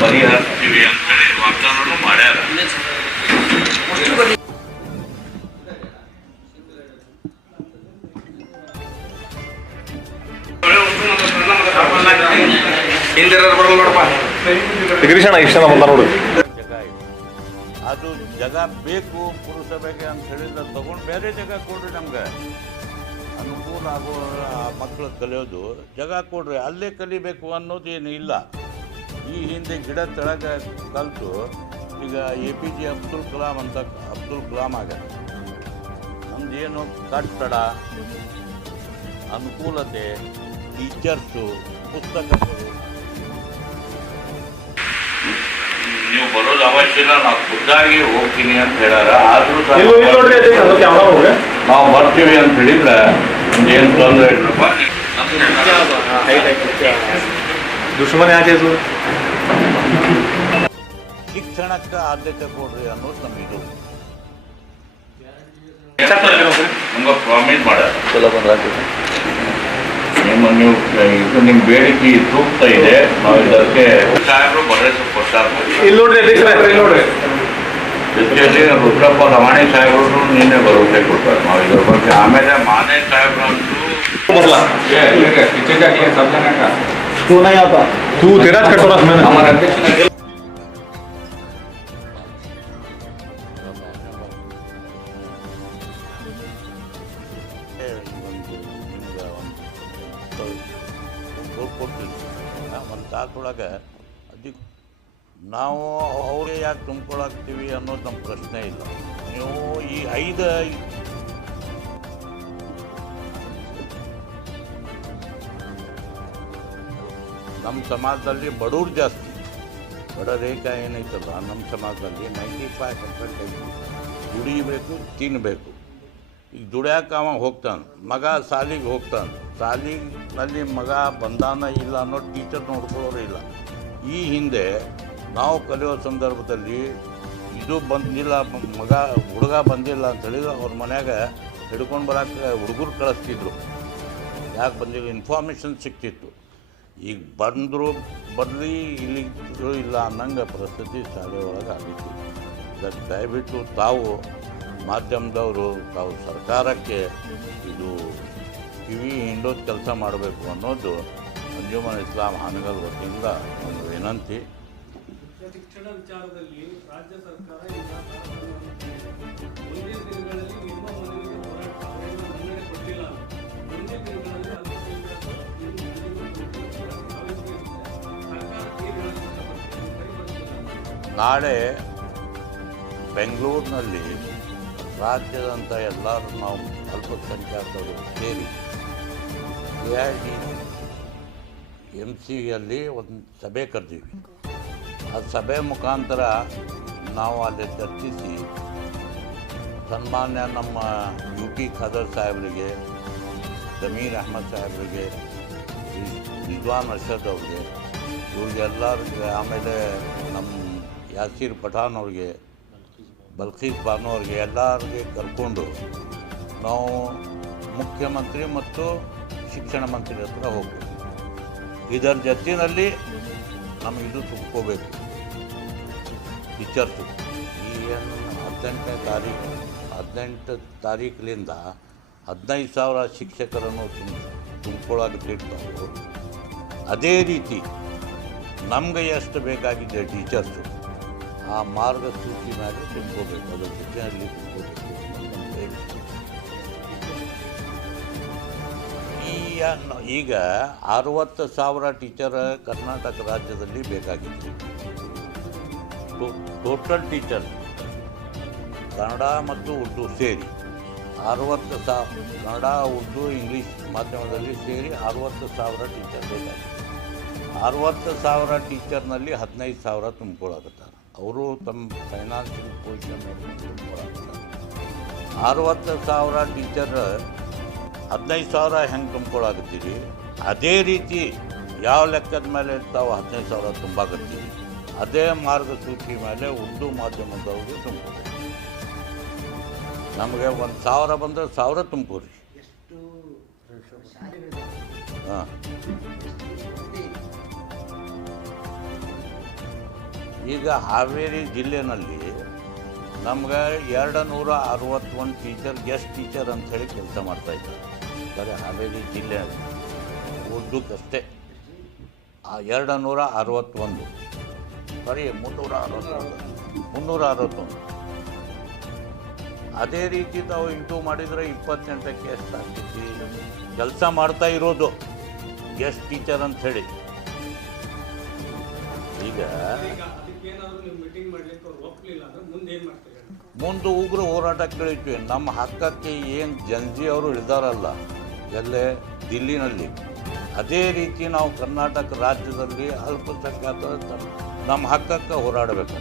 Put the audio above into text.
ಪರಿಹರಿಸ್ತೀವಿ ಅಂತೇಳಿ ವಾಗ್ದಾನ ಮಾಡ್ಯಾರ. ಅದು ಜಾಗ ಬೇಕು ಪುರಸಭೆಗೆ ಅಂತ ಹೇಳಿದ್ರೆ ತಗೊಂಡು ಬೇರೆ ಜಾಗ ಕೊಡ್ರಿ, ನಮ್ಗೆ ಅನುಕೂಲ ಆಗೋ ಮಕ್ಕಳು ಕಲಿಯೋದು ಜಾಗ ಕೊಡ್ರಿ, ಅಲ್ಲೇ ಕಲಿಬೇಕು ಅನ್ನೋದೇನು ಇಲ್ಲ. ಈ ಹಿಂದೆ ಗಿಡ ತೆಳಗೆ ಕಲಿತು ಈಗ APJ ಅಬ್ದುಲ್ ಕಲಾಂ ಅಂತ ಅಬ್ದುಲ್ ಕಲಾಂ ಆಗ್ಯಾರ. ನಮ್ದೇನು ಕಟ್ಟಡ, ಅನುಕೂಲತೆ, ಟೀಚರ್ಸು, ಪುಸ್ತಕಗಳು. ನೀವು ಬರೋದು ಅವಶ್ಯ ಇಲ್ಲ, ನಾವು ಖುದ್ದಾಗಿ ಹೋಗ್ತೀನಿ ಅಂತ ಹೇಳ್ಯಾರ. ಆದ್ರೂ ನಾವು ಬರ್ತೀವಿ ಅಂತ ಹೇಳಿದ್ರೆ ಏನು ತೊಂದರೆ ಇಲ್ಲಪ್ಪ. ದುಶ್ಮನ್ ಯಾಕೆ ಶಿಕ್ಷಣಕ್ಕೆ ಆದ್ಯತೆ ಕೊಡ್ರಿ ಅನ್ನೋದು ನಮಗಿದು. ನಮ್ಗೆ ಪ್ರಾಮಿಸ್ ಮಾಡ್ಯಾರ. ನೀವು ಇದು ನಿಮ್ಮ ಬೇಡಿಕೆ ತೂಗ್ತಾ ಇದೆ, ನಾವು ಇದಕ್ಕೆ ಸಾಹೇಬರು ಭರವಸೆ ಕೊಡ್ತಾರೆ. ಜೊತೆಯಲ್ಲಿ ರುದ್ರಪ್ಪ ಲವಾಣಿ ಸಾಹೇಬರು ನಿನ್ನೆ ಭರವಸೆ ಕೊಡ್ತಾರೆ ನಾವು ಇದ್ರ ಬಗ್ಗೆ. ಆಮೇಲೆ ಮಾನೆ ಸಾಹೇಬ್ರು ಅಂತೂ ಕೊಡ್ತೀವಿ ಒಂದು ತಾಸೊಳಗೆ. ಅದಕ್ಕೆ ನಾವು ಅವರೇ ಯಾಕೆ ತುಂಬ್ಕೊಳಾಕ್ತೀವಿ ಅನ್ನೋದು ನಮ್ಮ ಪ್ರಶ್ನೆ ಇಲ್ಲ. ನೀವು ಈ 5 ನಮ್ಮ ಸಮಾಜದಲ್ಲಿ ಬಡವ್ರು ಜಾಸ್ತಿ, ಬಡ ರೇಖಾ ಏನೈತಲ್ಲ ನಮ್ಮ ಸಮಾಜದಲ್ಲಿ 95% ಐತಿ. ದುಡಿಬೇಕು, ತಿನ್ನಬೇಕು. ಈಗ ದುಡ್ಯಾಕೆ ಅವ ಹೋಗ್ತಾನೆ, ಮಗ ಸಾಲಿಗೆ ಹೋಗ್ತಾನೆ, ಸಾಲಿನಲ್ಲಿ ಮಗ ಬಂದಾನ ಇಲ್ಲ ಅನ್ನೋ ಟೀಚರ್ ನೋಡ್ಕೊಳ್ಳೋರು ಇಲ್ಲ. ಈ ಹಿಂದೆ ನಾವು ಕಲಿಯೋ ಸಂದರ್ಭದಲ್ಲಿ ಇದು ಬಂದಿಲ್ಲ, ಹುಡುಗ ಬಂದಿಲ್ಲ ಅಂತ ಹೇಳಿದ್ರೆ ಅವ್ರ ಮನ್ಯಾಗ ಹಿಡ್ಕೊಂಡು ಬರೋಕ್ಕೆ ಹುಡುಗರು ಕಳಿಸ್ತಿದ್ರು. ಯಾಕೆ ಬಂದಿಲ್ಲ ಇನ್ಫಾರ್ಮೇಷನ್ ಸಿಗ್ತಿತ್ತು. ಈಗ ಬರ್ರಿ ಇಲ್ಲಿದ್ರು ಇಲ್ಲ ಅನ್ನಂಗೆ ಪರಿಸ್ಥಿತಿ ಶಾಲೆ ಒಳಗೆ ಆಗಿತ್ತು. ಅದಕ್ಕೆ ದಯವಿಟ್ಟು ತಾವು ಮಾಧ್ಯಮದವರು ತಾವು ಸರ್ಕಾರಕ್ಕೆ ಇದು ಕಿವಿ ಹಿಂಡೋದು ಕೆಲಸ ಮಾಡಬೇಕು ಅನ್ನೋದು ಅಂಜುಮನ್ ಇಸ್ಲಾಂ ಹಾನಗಲ್ ವತಿಯಿಂದ ಒಂದು ವಿನಂತಿ. ಶಿಕ್ಷಣ ವಿಚಾರದಲ್ಲಿ ರಾಜ್ಯ ಸರ್ಕಾರ ಈಗ ಮುಂದಿನ ದಿನಗಳಲ್ಲಿ ನಿಮ್ಮ ಮನವಿಗೆ ಹೋರಾಟ ಮನ್ನಣೆ ಕೊಟ್ಟಿಲ್ಲ. ಮುಂದಿನ ದಿನಗಳಲ್ಲಿ ನಾಳೆ ಬೆಂಗಳೂರಿನಲ್ಲಿ ರಾಜ್ಯದಂಥ ಎಲ್ಲರೂ ನಾವು ಅಲ್ಪಸಂಖ್ಯಾತರು ಸೇರಿ AIDMCಯಲ್ಲಿ ಒಂದು ಸಭೆ ಕರೆದೀವಿ. ಆ ಸಭೆ ಮುಖಾಂತರ ನಾವು ಅಲ್ಲಿ ಚರ್ಚಿಸಿ ಸನ್ಮಾನ್ಯ ನಮ್ಮ UP ಖಾದರ್ ಸಾಹೇಬರಿಗೆ, ಜಮೀರ್ ಅಹಮದ್ ಸಾಹೇಬರಿಗೆ, ರಿಜ್ವಾನ್ ಅರ್ಷದ್ ಅವ್ರಿಗೆ, ಇವ್ರಿಗೆಲ್ಲರಿಗೆ, ಆಮೇಲೆ ನಮ್ಮ ಯಾಸೀರ್ ಪಠಾಣ್ ಅವ್ರಿಗೆ, ಬಲ್ಕೀಸ್ ಬಾನು ಅವ್ರಿಗೆ ಎಲ್ಲರಿಗೆ ಕರ್ಕೊಂಡು ನಾವು ಮುಖ್ಯಮಂತ್ರಿ ಮತ್ತು ಶಿಕ್ಷಣ ಮಂತ್ರಿ ಹತ್ರ ಹೋಗ್ಬೇಕು. ಇದರ ಜೊತೆಯಲ್ಲಿ ನಮಗಿದು ತುಂಬ್ಕೋಬೇಕು. ಟೀಚರ್ಸು ಈ ಏನು 18 ತಾರೀಕಿನಿಂದ 15,000 ಶಿಕ್ಷಕರನ್ನು ತುಂಬ್ಕೊಳ್ಳೋಕೆ ಬಿಡ್ತಾವೆ. ಅದೇ ರೀತಿ ನಮಗೆ ಎಷ್ಟು ಬೇಕಾಗಿದೆ ಟೀಚರ್ಸು ಆ ಮಾರ್ಗಸೂಚಿ ಮೇಲೆ ತುಂಬ್ಕೋಬೇಕು, ಅದು ಶಿಕ್ಷಣದಲ್ಲಿ ತುಂಬ್ಕೋಬೇಕು. ಈಗ 60,000 ಟೀಚರ್ ಕರ್ನಾಟಕ ರಾಜ್ಯದಲ್ಲಿ ಬೇಕಾಗಿತ್ತು. ಟೋಟಲ್ ಟೀಚರ್ ಕನ್ನಡ ಮತ್ತು ಉರ್ದು ಸೇರಿ 60,000, ಕನ್ನಡ ಉರ್ದು ಇಂಗ್ಲೀಷ್ ಮಾಧ್ಯಮದಲ್ಲಿ ಸೇರಿ 60,000 ಟೀಚರ್ ಬೇಕಾಗಿತ್ತು. 60,000 ಟೀಚರ್ನಲ್ಲಿ 15,000 ತುಂಬ್ಕೊಳಕತ್ತಾರೆ. ಅವರು ತಮ್ಮ ಫೈನಾನ್ಷಿಯಲ್ ಪೊಸಿಷನ್ ತುಂಬ್ಕೊಳಕತ್ತಾರೆ. 60,000 ಟೀಚರ್ 15,000 ಹೆಂಗೆ ತುಂಬ್ಕೊಳಕತ್ತೀರಿ, ಅದೇ ರೀತಿ ಯಾವ ಲೆಕ್ಕದ ಮೇಲೆ ತಾವು 15,000 ತುಂಬಾಕತ್ತೀರಿ, ಅದೇ ಮಾರ್ಗಸೂಚಿ ಮೇಲೆ ಉರ್ದು ಮಾಧ್ಯಮದವ್ರಿಗೆ ತುಂಬ್ಕೊಬೇಕು. ನಮಗೆ 1,000 ಬಂದರೆ 1,000 ತುಂಬ್ಕೋರಿ. ಹಾಂ, ಈಗ ಹಾವೇರಿ ಜಿಲ್ಲೆಯಲ್ಲಿ ನಮ್ಗೆ 261 ಟೀಚರ್ ಗೆಸ್ಟ್ ಟೀಚರ್ ಅಂಥೇಳಿ ಕೆಲಸ ಮಾಡ್ತಾಯಿದ್ದಾರೆ. ಬರೀ ಹಾವೇರಿ ಜಿಲ್ಲೆ ಉರ್ದುಕ್ಕಷ್ಟೇ 261, ಬರೀ 361. ಅದೇ ರೀತಿ ತಾವು ಇಂಟು ಮಾಡಿದರೆ 28ಕ್ಕೆ ಎಷ್ಟು ಆಗ್ತೈತಿ ಕೆಲಸ ಮಾಡ್ತಾ ಇರೋದು ಗೆಸ್ಟ್ ಟೀಚರ್ ಅಂಥೇಳಿ. ಈಗ ಮುಂದೆ ಉಗ್ರ ಹೋರಾಟ ಕೇಳಿದ್ವಿ. ನಮ್ಮ ಹಕ್ಕಕ್ಕೆ ಏನು ಜನ್ಜಿ ಅವರು ಇಳಿದಾರಲ್ಲ ಎಲ್ಲೇ ದಿಲ್ಲಿನಲ್ಲಿ, ಅದೇ ರೀತಿ ನಾವು ಕರ್ನಾಟಕ ರಾಜ್ಯದಲ್ಲಿ ಅಲ್ಪಸಂಖ್ಯಾತ ನಮ್ಮ ಹಕ್ಕಕ್ಕೆ ಹೋರಾಡಬೇಕು.